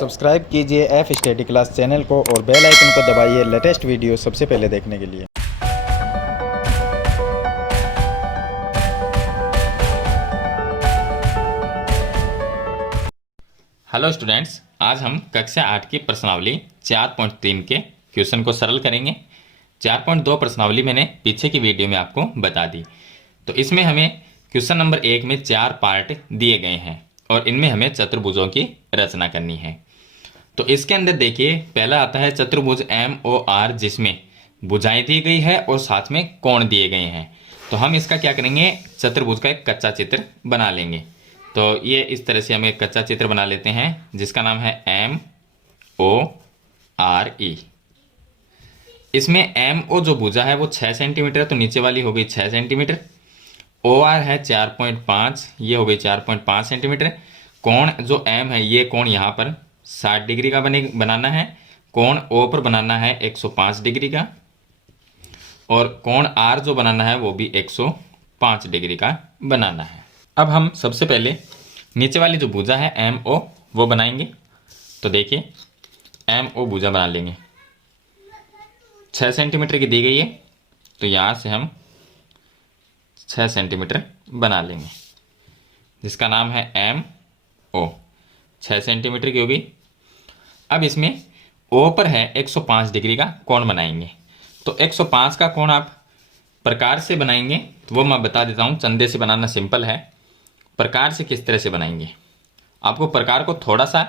Subscribe कीजिए F study class channel को और बेल आइकन को दबाइए लेटेस्ट वीडियो सबसे पहले देखने के लिए। हेलो स्टूडेंट्स, आज हम कक्षा 8 की प्रश्नावली 4.3 के क्वेश्चन को सरल करेंगे। 4.2 प्रश्नावली मैंने पीछे की वीडियो में आपको बता दी। तो इसमें हमें क्वेश्चन नंबर 1 में 4 पार्ट दिए गए हैं और इनमें हमें चतुर्भुजों की रचना करनी है। तो इसके अंदर देखिए, पहला आता है चतुर्भुज MOR, जिसमें भुजाएं दी गई है और साथ में कोण दिए गए हैं। तो हम इसका क्या करेंगे, चतुर्भुज का एक कच्चा चित्र बना लेंगे। तो ये इस तरह से हम एक कच्चा चित्र बना लेते हैं जिसका नाम है MORE। इसमें MO जो भुजा है वो 6 सेंटीमीटर है, तो नीचे वाली हो गई 6 सेंटीमीटर। OR है 4.5, ये हो गई 4.5 सेंटीमीटर। कोण जो M है, ये कोण यहाँ पर 60 डिग्री का बनाना है। कोण O पर बनाना है 105 डिग्री का, और कोण R जो बनाना है वो भी 105 डिग्री का बनाना है। अब हम सबसे पहले नीचे वाली जो भुजा है MO वो बनाएंगे। तो देखिए, MO भुजा बना लेंगे, 6 सेंटीमीटर की दी गई है, तो यहाँ से हम 6 सेंटीमीटर बना लेंगे जिसका नाम है MO। 6 सेंटीमीटर की होगी। अब इसमें O पर है 105 डिग्री का कोण बनाएंगे। तो 105 का कोण आप प्रकार से बनाएंगे, तो वो मैं बता देता हूँ। चंदे से बनाना सिंपल है। प्रकार से किस तरह से बनाएंगे, आपको प्रकार को थोड़ा सा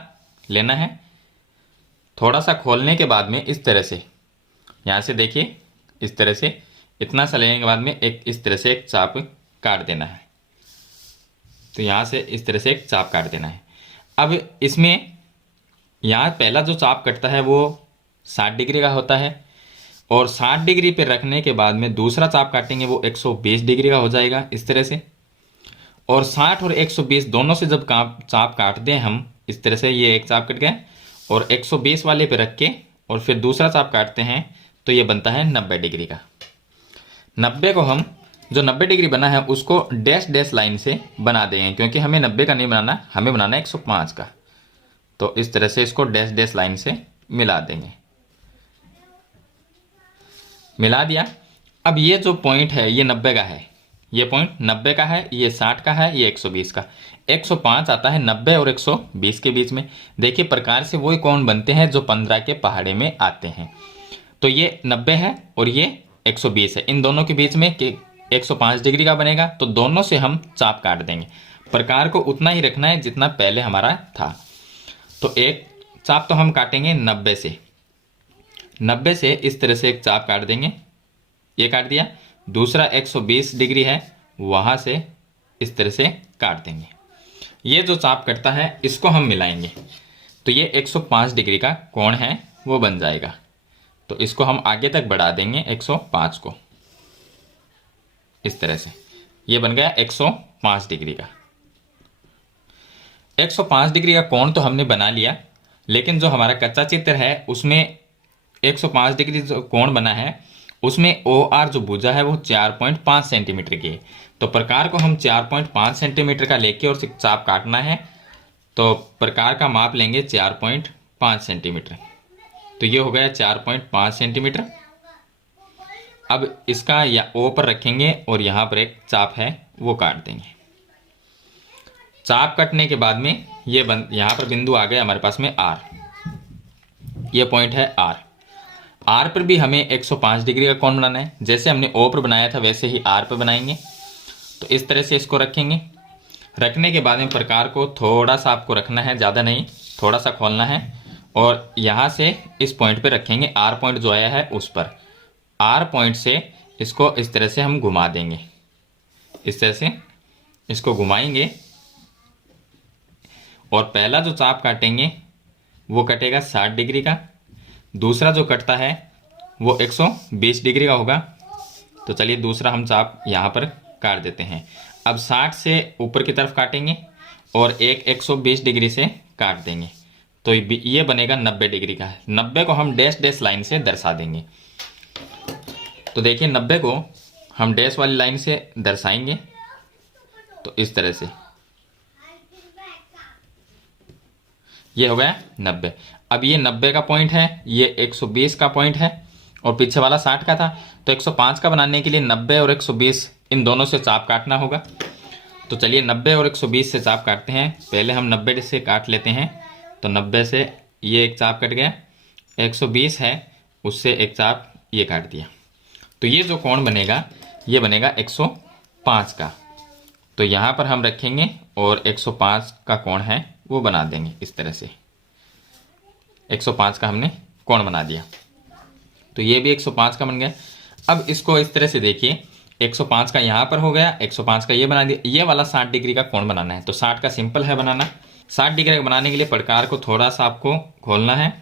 लेना है, थोड़ा सा खोलने के बाद में इस तरह से, यहाँ से देखिए इस तरह से, इतना सा लेने के बाद में एक इस तरह से एक चाप काट देना है। तो यहाँ से इस तरह से एक चाप काट देना है। अब इसमें यहाँ पहला जो चाप कटता है वो 60 डिग्री का होता है, और 60 डिग्री पे रखने के बाद में दूसरा चाप काटेंगे वो 120 डिग्री का हो जाएगा इस तरह से। और 60 और 120 दोनों से जब चाप काट दें हम इस तरह से, ये एक चाप कट गया, और 120 वाले पे रख के और फिर दूसरा चाप काटते हैं तो ये बनता है 90 डिग्री का। 90 को हम, जो 90 डिग्री बना है उसको डैश डैश लाइन से बना देंगे, क्योंकि हमें 90 का नहीं बनाना, हमें बनाना है 105 का। तो इस तरह से इसको डैश डैश लाइन से मिला देंगे। मिला दिया। अब ये जो पॉइंट है ये 90 का है, ये पॉइंट 90 का है, ये 60 का है, ये 120 का। 105 आता है 90 और 120 के बीच में। देखिए, प्रकार से वही कोण बनते हैं जो 15 के पहाड़े में आते हैं। तो ये 90 है और ये 120 है, इन दोनों के बीच में 105 डिग्री का बनेगा। तो दोनों से हम चाप काट देंगे। प्रकार को उतना ही रखना है जितना पहले हमारा था। तो एक चाप तो हम काटेंगे 90 से, 90 से इस तरह से एक चाप काट देंगे, ये काट दिया। दूसरा 120 डिग्री है, वहाँ से इस तरह से काट देंगे। ये जो चाप कटता है इसको हम मिलाएंगे, तो ये 105 डिग्री का कोण है वो बन जाएगा। तो इसको हम आगे तक बढ़ा देंगे 105 को, इस तरह से ये बन गया 105 डिग्री का। 105 डिग्री का कोण तो हमने बना लिया, लेकिन जो हमारा कच्चा चित्र है उसमें 105 डिग्री जो कोण बना है उसमें OR जो भुजा है वो 4.5 सेंटीमीटर की है। तो प्रकार को हम 4.5 सेंटीमीटर का लेके और चाप काटना है, तो प्रकार का माप लेंगे 4.5 सेंटीमीटर। तो ये हो गया 4.5 सेंटीमीटर। अब इसका या O पर रखेंगे और यहाँ पर एक चाप है वो काट देंगे। चाप कटने के बाद में ये यहाँ पर बिंदु आ गया हमारे पास में R, ये पॉइंट है R। R पर भी हमें 105 डिग्री का कोण बनाना है। जैसे हमने O पर बनाया था वैसे ही R पर बनाएंगे। तो इस तरह से इसको रखेंगे। रखने के बाद में प्रकार को थोड़ा सा आपको रखना है, ज़्यादा नहीं, थोड़ा सा खोलना है, और यहाँ से इस पॉइंट पे रखेंगे। R पॉइंट जो आया है उस पर, R पॉइंट से इसको इस तरह से हम घुमा देंगे। इस तरह से इसको घुमाएंगे, और पहला जो चाप काटेंगे वो कटेगा 60 डिग्री का। दूसरा जो कटता है वो 120 डिग्री का होगा। तो चलिए दूसरा हम चाप यहाँ पर काट देते हैं। अब 60 से ऊपर की तरफ काटेंगे और एक 120 डिग्री से काट देंगे, तो ये बनेगा 90 डिग्री का। 90 को हम डैश डैश लाइन से दर्शा देंगे। तो देखिए 90 को हम डैश वाली लाइन से दर्शाएंगे, तो इस तरह से ये हो गया 90। अब ये 90 का पॉइंट है, ये 120 का पॉइंट है और पीछे वाला 60 का था। तो 105 का बनाने के लिए 90 और 120 इन दोनों से चाप काटना होगा। तो चलिए 90 और 120 से चाप काटते हैं। पहले हम 90 से काट लेते हैं। तो 90 से ये एक चाप कट गया, 120 है उससे एक चाप ये काट दिया। तो ये जो कोण बनेगा ये बनेगा 105 का। तो यहाँ पर हम रखेंगे और 105 का कोण है वो बना देंगे इस तरह से। 105 का हमने कोण बना दिया। तो ये भी 105 का बन गया। अब इसको इस तरह से देखिए, 105 का यहाँ पर हो गया, 105 का ये बना दिया। ये वाला 60 डिग्री का कोण बनाना है। तो 60 का सिंपल है बनाना। 60 डिग्री का बनाने के लिए प्रकार को थोड़ा सा आपको खोलना है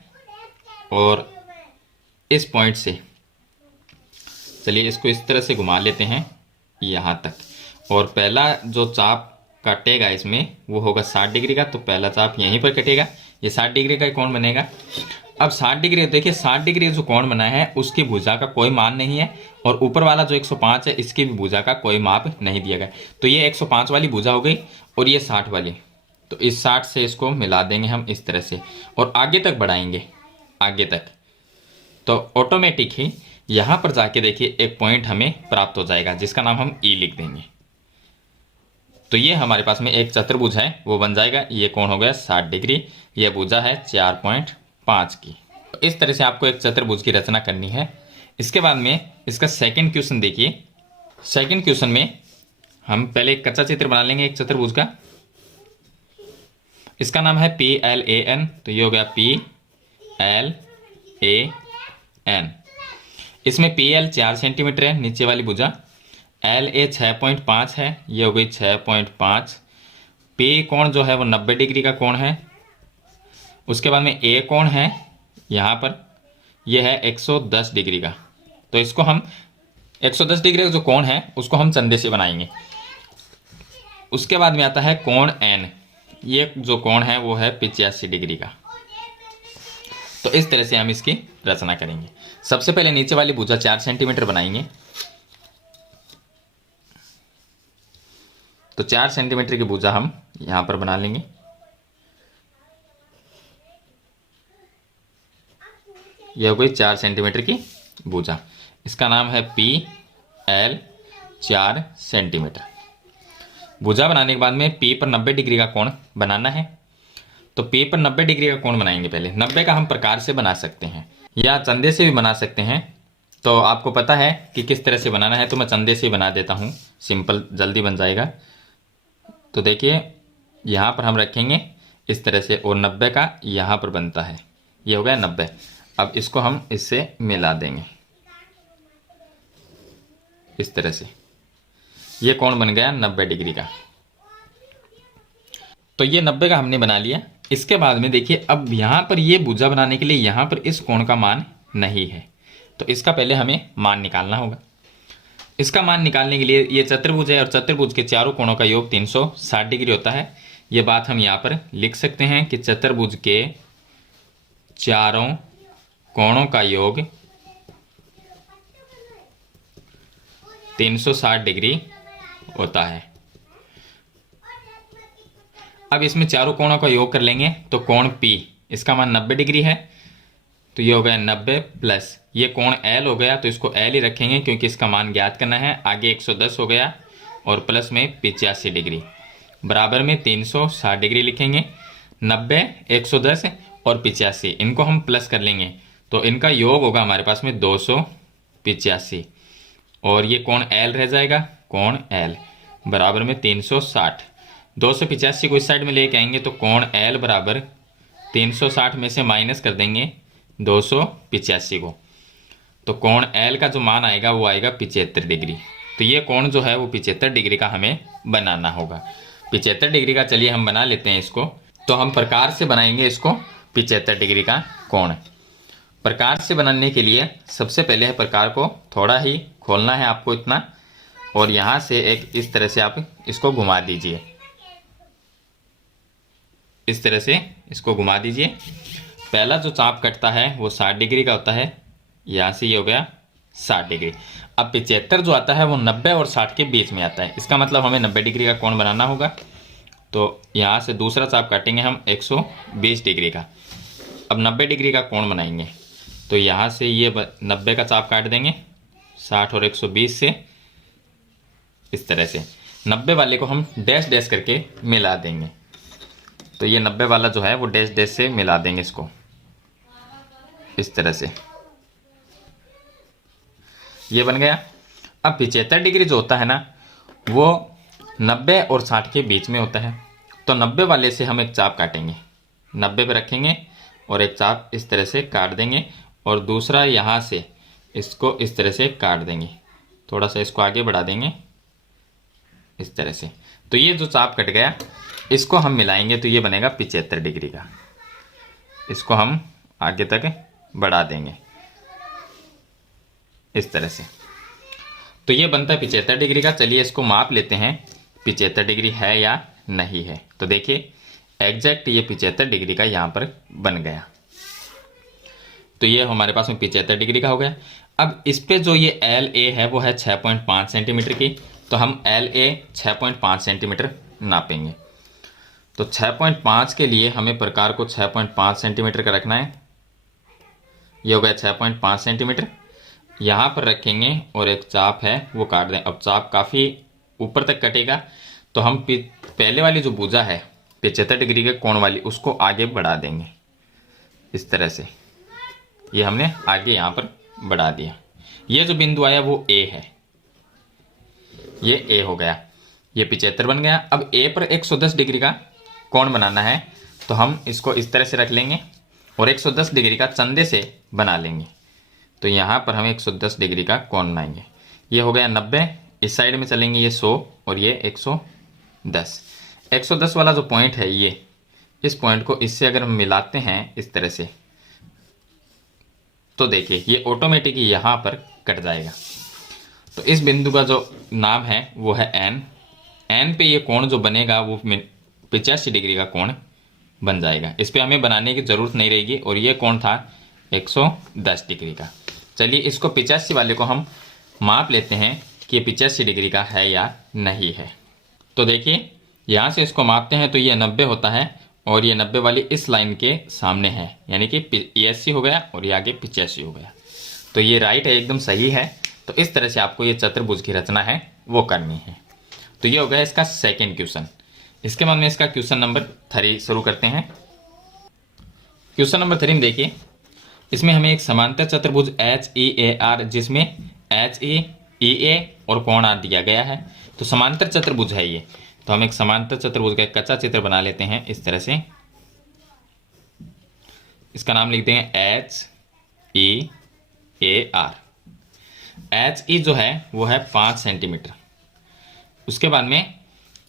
और इस पॉइंट से चलिए इसको इस तरह से घुमा लेते हैं यहाँ तक। और पहला जो चाप कटेगा इसमें वो होगा 60 डिग्री का। तो पहला चाप यहीं पर कटेगा, ये 60 डिग्री का कोण बनेगा। अब 60 डिग्री देखिए, 60 डिग्री जो कोण बना है उसकी भुजा का कोई मान नहीं है और ऊपर वाला जो 105 है इसकी भी भुजा का कोई माप नहीं दिया गया। तो ये 105 वाली भुजा हो गई और ये 60 वाली। तो इस 60 से इसको मिला देंगे हम इस तरह से और आगे तक बढ़ाएंगे, आगे तक। तो ऑटोमेटिक ही यहाँ पर जाके देखिए एक पॉइंट हमें प्राप्त हो जाएगा जिसका नाम हम ई लिख देंगे। तो ये हमारे पास में एक चतुर्भुज है वो बन जाएगा। ये कोण हो गया 60 डिग्री, ये भुजा है 4.5 की। तो इस तरह से आपको एक चतुर्भुज की रचना करनी है। इसके बाद में इसका सेकंड क्वेश्चन देखिए। सेकंड क्वेश्चन में हम पहले एक कच्चा चित्र बना लेंगे एक चतुर्भुज का। इसका नाम है PLAN। तो ये हो गया PLAN। इसमें PL 4 सेंटीमीटर है नीचे वाली भुजा, LA 6.5 है, ये हो गई 6.5। P कोण जो है वो 90 डिग्री का कोण है। उसके बाद में A कोण है यहाँ पर, ये है 110 डिग्री का। तो इसको हम 110 डिग्री का जो कोण है उसको हम चंदे से बनाएंगे। उसके बाद में आता है कोण N। ये जो कोण है वो है 85 डिग्री का। तो इस तरह से हम इसकी रचना करेंगे। सबसे पहले नीचे वाली भुजा 4 सेंटीमीटर बनाएंगे। तो 4 सेंटीमीटर की भुजा हम यहां पर बना लेंगे। यह हो गई 4 सेंटीमीटर की भुजा। इसका नाम है PL 4 सेंटीमीटर। भुजा बनाने के बाद में P पर 90 डिग्री का कोण बनाना है। तो P पर 90 डिग्री का कोण बनाएंगे। पहले 90 का हम प्रकार से बना सकते हैं या चंदे से भी बना सकते हैं। तो आपको पता है कि किस तरह से बनाना है, तो मैं चंदे से बना देता हूँ, सिंपल जल्दी बन जाएगा। तो देखिए यहाँ पर हम रखेंगे इस तरह से और 90 का यहाँ पर बनता है। ये हो गया 90। अब इसको हम इससे मिला देंगे इस तरह से। ये कोण बन गया 90 डिग्री का। तो ये 90 का हमने बना लिया। इसके बाद में देखिए अब यहाँ पर ये भुजा बनाने के लिए यहाँ पर इस कोण का मान नहीं है। तो इसका पहले हमें मान निकालना होगा। इसका मान निकालने के लिए ये चतुर्भुज है और चतुर्भुज के चारों कोणों का योग 360 डिग्री होता है। ये बात हम यहाँ पर लिख सकते हैं कि चतुर्भुज के चारों कोणों का योग 360 डिग्री होता है। अब इसमें चारों कोणों का योग कर लेंगे तो कोण P इसका मान 90 डिग्री है। तो ये हो गया 90 प्लस ये कोण L हो गया। तो इसको L ही रखेंगे क्योंकि इसका मान ज्ञात करना है। आगे 110 हो गया और प्लस में 85 डिग्री बराबर में 360 डिग्री लिखेंगे। 90, 110 और 85 इनको हम प्लस कर लेंगे तो इनका योग होगा हमारे पास में 285 और ये कोण L रह जाएगा। कोण L बराबर में 360। 285 को इस साइड में लेके आएंगे तो कोण L बराबर 360 में से माइनस कर देंगे 285 को। तो कोण L का जो मान आएगा वो आएगा 75 डिग्री। तो ये कोण जो है वो 75 डिग्री का हमें बनाना होगा। 75 डिग्री का चलिए हम बना लेते हैं इसको। तो हम प्रकार से बनाएंगे इसको 75 डिग्री का कोण। प्रकार से बनाने के लिए सबसे पहले प्रकार को थोड़ा ही खोलना है आपको इतना, और यहाँ से एक इस तरह से आप इसको घुमा दीजिए। इस तरह से इसको घुमा दीजिए। पहला जो चाप कटता है वो 60 डिग्री का होता है। यहाँ से ये हो गया 60 डिग्री। अब 75 जो आता है वो 90 और 60 के बीच में आता है। इसका मतलब हमें 90 डिग्री का कोण बनाना होगा। तो यहाँ से दूसरा चाप काटेंगे हम 120 डिग्री का। अब 90 डिग्री का कोण बनाएंगे, तो यहाँ से ये 90 का चाप काट देंगे 60 और 120 से, इस तरह से 90 वाले को हम डैश डैश करके मिला देंगे। तो ये 90 वाला जो है वो डैश डैश से मिला देंगे इसको, इस तरह से ये बन गया। अब 75 डिग्री जो होता है ना, वो 90 और 60 के बीच में होता है। तो 90 वाले से हम एक चाप काटेंगे, 90 पे रखेंगे और एक चाप इस तरह से काट देंगे, और दूसरा यहाँ से इसको इस तरह से काट देंगे, थोड़ा सा इसको आगे बढ़ा देंगे इस तरह से। तो ये जो चाप कट गया इसको हम मिलाएंगे, तो ये बनेगा 75 डिग्री का। इसको हम आगे तक बढ़ा देंगे इस तरह से। तो ये बनता है 75 डिग्री का। चलिए इसको माप लेते हैं 75 डिग्री है या नहीं है। तो देखिए एग्जैक्ट ये 75 डिग्री का यहाँ पर बन गया। तो ये हमारे पास में 75 डिग्री का हो गया। अब इस पे जो ये एल ए है वो है 6.5 सेंटीमीटर की, तो हम एल ए 6.5 सेंटीमीटर नापेंगे। तो 6.5 के लिए हमें प्रकार को 6.5 सेंटीमीटर का रखना है। ये हो गया 6.5 सेंटीमीटर, यहाँ पर रखेंगे और एक चाप है वो काट दें। अब चाप काफ़ी ऊपर तक कटेगा, तो हम पहले वाली जो भुजा है 75 डिग्री के कोण वाली, उसको आगे बढ़ा देंगे इस तरह से। ये हमने आगे यहाँ पर बढ़ा दिया। ये जो बिंदु आया वो ए है, ये ए हो गया, ये 75 बन गया। अब ए पर 110 डिग्री का कोण बनाना है, तो हम इसको इस तरह से रख लेंगे और 110 डिग्री का चंदे से बना लेंगे। तो यहाँ पर हम 110 डिग्री का कोण बनाएंगे। ये हो गया 90, इस साइड में चलेंगे ये 100 और ये 110। 110 वाला जो पॉइंट है ये, इस पॉइंट को इससे अगर हम मिलाते हैं इस तरह से, तो देखिए ये ऑटोमेटिक यहाँ पर कट जाएगा। तो इस बिंदु का जो नाम है वो है एन। एन पे ये कोण जो बनेगा वो 85 डिग्री का कोण बन जाएगा। इस पे हमें बनाने की ज़रूरत नहीं रहेगी, और ये कोण था 110 डिग्री का। चलिए इसको 85 वाले को हम माप लेते हैं कि ये 85 डिग्री का है या नहीं है। तो देखिए यहाँ से इसको मापते हैं, तो ये 90 होता है और ये 90 वाली इस लाइन के सामने है, यानी कि ये 80 हो गया और ये आगे 85 हो गया। तो ये राइट है, एकदम सही है। तो इस तरह से आपको ये चतुर्भुज की रचना है वो करनी है। तो ये हो गया इसका सेकेंड क्वेश्चन। इसके बाद में इसका क्वेश्चन नंबर 3 शुरू करते हैं। क्वेश्चन नंबर 3 में देखिए, इसमें हमें एक समांतर चतुर्भुज HEAR, जिसमें HEA और कोण R दिया गया है। तो समांतर चतुर्भुज है ये। तो हम एक समांतर चतुर्भुज का एक कच्चा चित्र बना लेते हैं इस तरह से। इसका नाम लिखते हैं HEAR। HE जो है वो है 5 सेंटीमीटर। उसके बाद में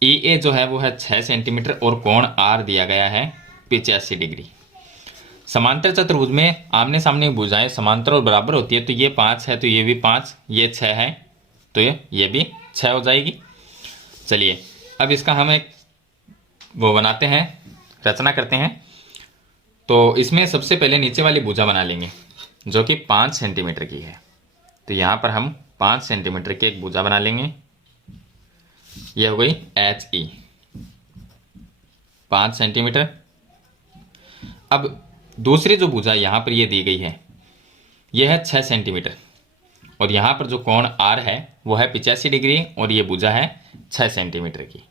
EA जो है वो है 6 सेंटीमीटर और कोण R दिया गया है 85 डिग्री। समांतर चतुर्भुज में आमने सामने भुजाएं समांतर और बराबर होती है। तो ये 5 है तो ये भी 5, ये 6 है तो ये भी 6 हो जाएगी। चलिए अब इसका हम एक वो बनाते हैं, रचना करते हैं। तो इसमें सबसे पहले नीचे वाली भुजा बना लेंगे जो कि 5 सेंटीमीटर की है। तो यहाँ पर हम 5 सेंटीमीटर की एक भुजा बना लेंगे। ये हो गई HE 5 सेंटीमीटर। अब दूसरी जो भुजा यहाँ पर ये दी गई है ये है 6 सेंटीमीटर, और यहाँ पर जो कोण R है वो है 85 डिग्री और ये भुजा है 6 सेंटीमीटर की।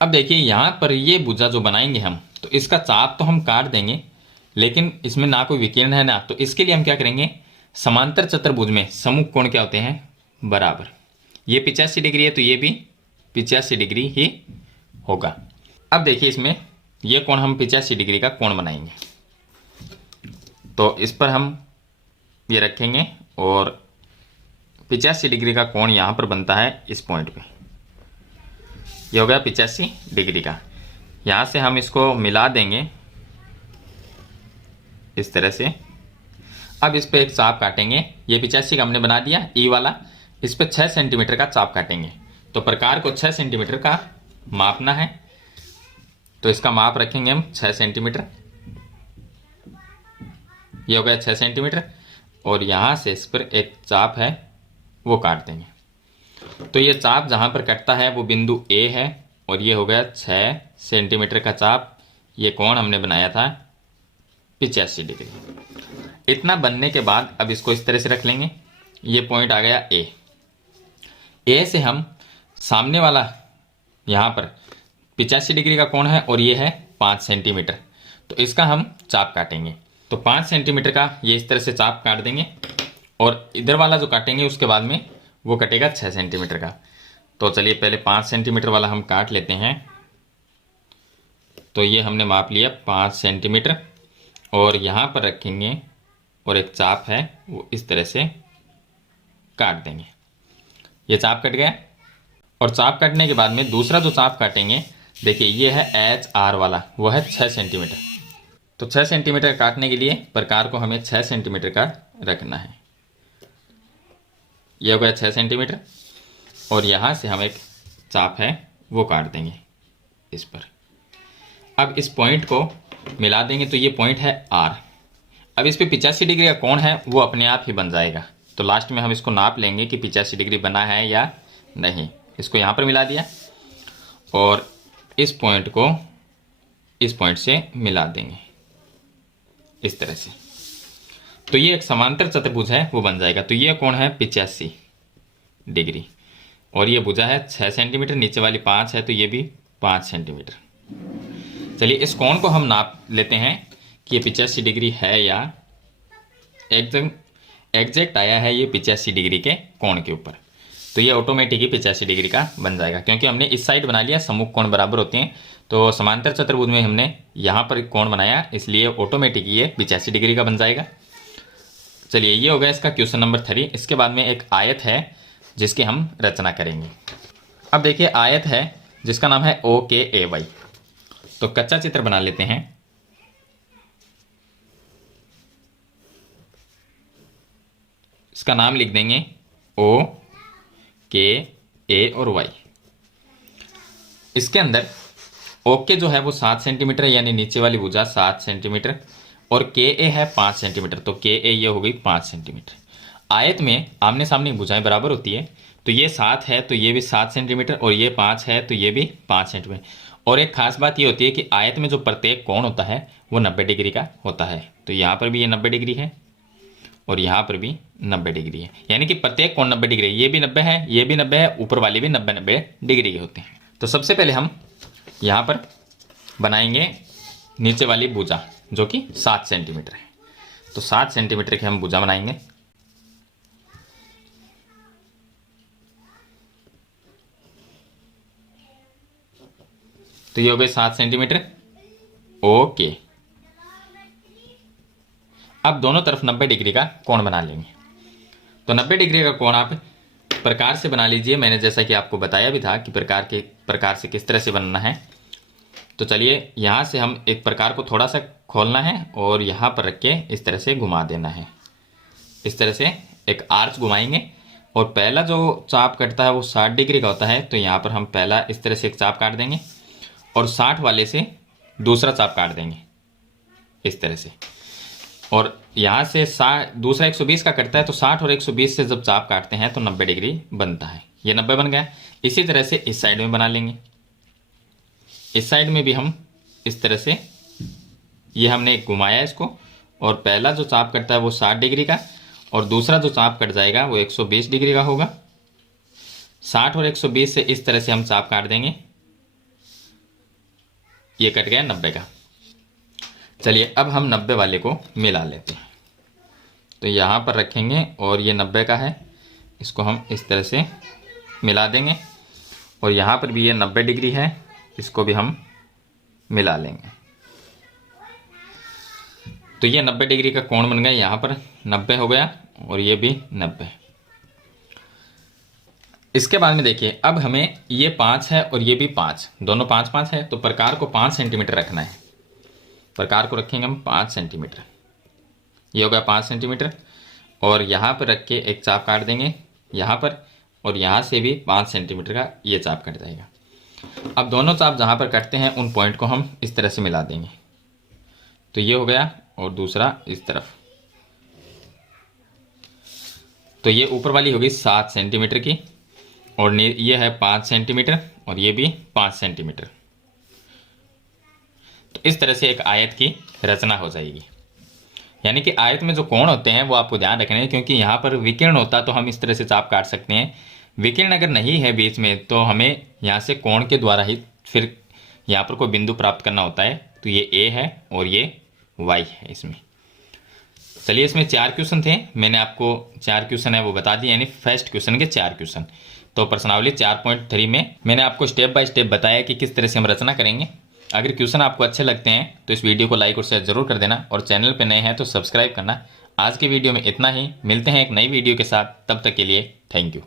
अब देखिए यहाँ पर ये भुजा जो बनाएंगे हम, तो इसका चाप तो हम काट देंगे, लेकिन इसमें ना कोई विकीर्ण है ना, तो इसके लिए हम क्या करेंगे, समांतर चतुर्भुज में सम्मुख कोण क्या होते हैं, बराबर। ये 85 डिग्री है तो ये भी 85 डिग्री ही होगा। अब देखिए इसमें ये कोण हम 85 डिग्री का कोण बनाएंगे। तो इस पर हम ये रखेंगे और 85 डिग्री का कोण यहाँ पर बनता है इस पॉइंट पे। ये हो गया 85 डिग्री का। यहाँ से हम इसको मिला देंगे इस तरह से। अब इस पे एक चाप काटेंगे। ये 85 का हमने बना दिया ई वाला, इस पे 6 सेंटीमीटर का चाप काटेंगे। तो प्रकार को 6 सेंटीमीटर का मापना है, तो इसका माप रखेंगे हम 6 सेंटीमीटर। ये हो गया 6 सेंटीमीटर, और यहाँ से इस पर एक चाप है वो काट देंगे। तो ये चाप जहाँ पर कटता है वो बिंदु ए है, और ये हो गया 6 सेंटीमीटर का चाप। ये कोण हमने बनाया था 85 डिग्री। इतना बनने के बाद अब इसको इस तरह से रख लेंगे। ये पॉइंट आ गया ए से हम सामने वाला यहाँ पर 85 डिग्री का कोण है और ये है 5 सेंटीमीटर, तो इसका हम चाप काटेंगे। तो 5 सेंटीमीटर का ये इस तरह से चाप काट देंगे और इधर वाला जो काटेंगे उसके बाद में वो कटेगा 6 सेंटीमीटर का। तो चलिए पहले 5 सेंटीमीटर वाला हम काट लेते हैं। तो ये हमने माप लिया 5 सेंटीमीटर और यहाँ पर रखेंगे और एक चाप है वो इस तरह से काट देंगे। ये चाप कट गया और चाप काटने के बाद में दूसरा जो चाप काटेंगे, देखिए ये है HR वाला, वो है 6 सेंटीमीटर। तो 6 सेंटीमीटर काटने के लिए प्रकार को हमें 6 सेंटीमीटर का रखना है। ये हो गया 6 सेंटीमीटर और यहाँ से हम एक चाप है वो काट देंगे इस पर। अब इस पॉइंट को मिला देंगे तो ये पॉइंट है R। अब इस पे 85 डिग्री का कोण है वो अपने आप ही बन जाएगा। तो लास्ट में हम इसको नाप लेंगे कि 85 डिग्री बना है या नहीं। इसको यहाँ पर मिला दिया और इस पॉइंट को इस पॉइंट से मिला देंगे इस तरह से। तो ये एक समांतर चतुर्भुज है वो बन जाएगा। तो ये कोण है 85 डिग्री और ये भुजा है 6 सेंटीमीटर, नीचे वाली 5 है तो ये भी 5 सेंटीमीटर। चलिए इस कोण को हम नाप लेते हैं कि ये 85 डिग्री है या एग्जैक्ट आया है ये 85 डिग्री के कोण के ऊपर। तो ये ऑटोमेटिक ही 85 डिग्री का बन जाएगा क्योंकि हमने इस साइड बना लिया, सम्मुख कोण बराबर होते हैं। तो समांतर चतुर्भुज में हमने यहाँ पर कोण बनाया, इसलिए ऑटोमेटिक ये 85 डिग्री का बन जाएगा। चलिए ये हो गया इसका क्वेश्चन नंबर 3। इसके बाद में एक आयत है जिसकी हम रचना करेंगे। अब देखिए आयत है जिसका नाम है OKAY। तो कच्चा चित्र बना लेते हैं। इसका नाम लिख देंगे OKA और Y। इसके अंदर ओके जो है वो 7 सेंटीमीटर यानी नीचे वाली भुजा 7 सेंटीमीटर और KA है 5 सेंटीमीटर। तो KA ये हो गई 5 सेंटीमीटर। आयत में आमने सामने भुजाएं बराबर होती है, तो ये 7 है तो ये भी 7 सेंटीमीटर और ये 5 है तो ये भी 5 सेंटीमीटर। और एक खास बात ये होती है कि आयत में जो प्रत्येक कोण होता है वो 90 डिग्री का होता है। तो यहाँ पर भी ये 90 डिग्री है और यहाँ पर भी 90 डिग्री है, यानी कि प्रत्येक कोण 90 डिग्री है। ये भी 90 है, ये भी 90 है, ऊपर वाले भी 90 डिग्री के होते हैं। तो सबसे पहले हम यहाँ पर बनाएंगे नीचे वाली भुजा जो कि 7 सेंटीमीटर है। तो 7 सेंटीमीटर की हम भुजा बनाएंगे। तो ये हो गए 7 सेंटीमीटर। ओके, अब दोनों तरफ 90 डिग्री का कोण बना लेंगे। तो 90 डिग्री का कोण आप प्रकार से बना लीजिए। मैंने जैसा कि आपको बताया भी था कि प्रकार से किस तरह से बनना है। तो चलिए यहाँ से हम एक प्रकार को थोड़ा सा खोलना है और यहाँ पर रख के इस तरह से घुमा देना है। इस तरह से एक आर्च घुमाएंगे और पहला जो चाप कटता है वो 60 डिग्री का होता है। तो यहाँ पर हम पहला इस तरह से एक चाप काट देंगे और 60 वाले से दूसरा चाप काट देंगे इस तरह से। और यहाँ से दूसरा 120 का कटता है, तो 60 और 120 से जब चाप काटते हैं तो 90 डिग्री बनता है। ये 90 बन गया। इसी तरह से इस साइड में बना लेंगे। इस साइड में भी हम इस तरह से, ये हमने घुमाया इसको और पहला जो चाप कटता है वो 60 डिग्री का और दूसरा जो चाप कट जाएगा वो 120 डिग्री का होगा। 60 और 120 से इस तरह से हम चाप काट देंगे। ये कट गया 90 का। चलिए अब हम 90 वाले को मिला लेते हैं। तो यहाँ पर रखेंगे और ये 90 का है, इसको हम इस तरह से मिला देंगे और यहाँ पर भी ये 90 डिग्री है, इसको भी हम मिला लेंगे। तो ये 90 डिग्री का कोण बन गया। यहाँ पर 90 हो गया और ये भी 90। इसके बाद में देखिए अब हमें ये 5 है और ये भी 5, दोनों 5 5 है। तो प्रकार को 5 सेंटीमीटर रखना है। प्रकार को रखेंगे हम 5 सेंटीमीटर। ये हो गया 5 सेंटीमीटर और यहाँ पर रख के एक चाप काट देंगे यहाँ पर और यहाँ से भी 5 सेंटीमीटर का ये चाप कट जाएगा। अब दोनों चाप जहाँ पर कटते हैं उन पॉइंट को हम इस तरह से मिला देंगे। तो ये हो गया और दूसरा इस तरफ। तो ये ऊपर वाली होगी 7 सेंटीमीटर की और ये है 5 सेंटीमीटर और ये भी 5 सेंटीमीटर। तो इस तरह से एक आयत की रचना हो जाएगी। यानी कि आयत में जो कोण होते हैं वो आपको ध्यान रखने हैं, क्योंकि यहाँ पर विकिरण होता तो हम इस तरह से चाप काट सकते हैं। विकिरण अगर नहीं है बीच में तो हमें यहाँ से कोण के द्वारा ही फिर यहाँ पर कोई बिंदु प्राप्त करना होता है। तो ये ए है और ये वाई है इसमें। चलिए, इसमें 4 क्वेश्चन थे, मैंने आपको 4 क्वेश्चन है वो बता दिए, यानी फर्स्ट क्वेश्चन के 4 क्वेश्चन। तो प्रश्नावली 4.3 में मैंने आपको स्टेप बाय स्टेप बताया कि किस तरह से हम रचना करेंगे। अगर क्वेश्चन आपको अच्छे लगते हैं तो इस वीडियो को लाइक और शेयर जरूर कर देना, और चैनल पर नए हैं तो सब्सक्राइब करना। आज के वीडियो में इतना ही, मिलते हैं एक नई वीडियो के साथ, तब तक के लिए थैंक यू।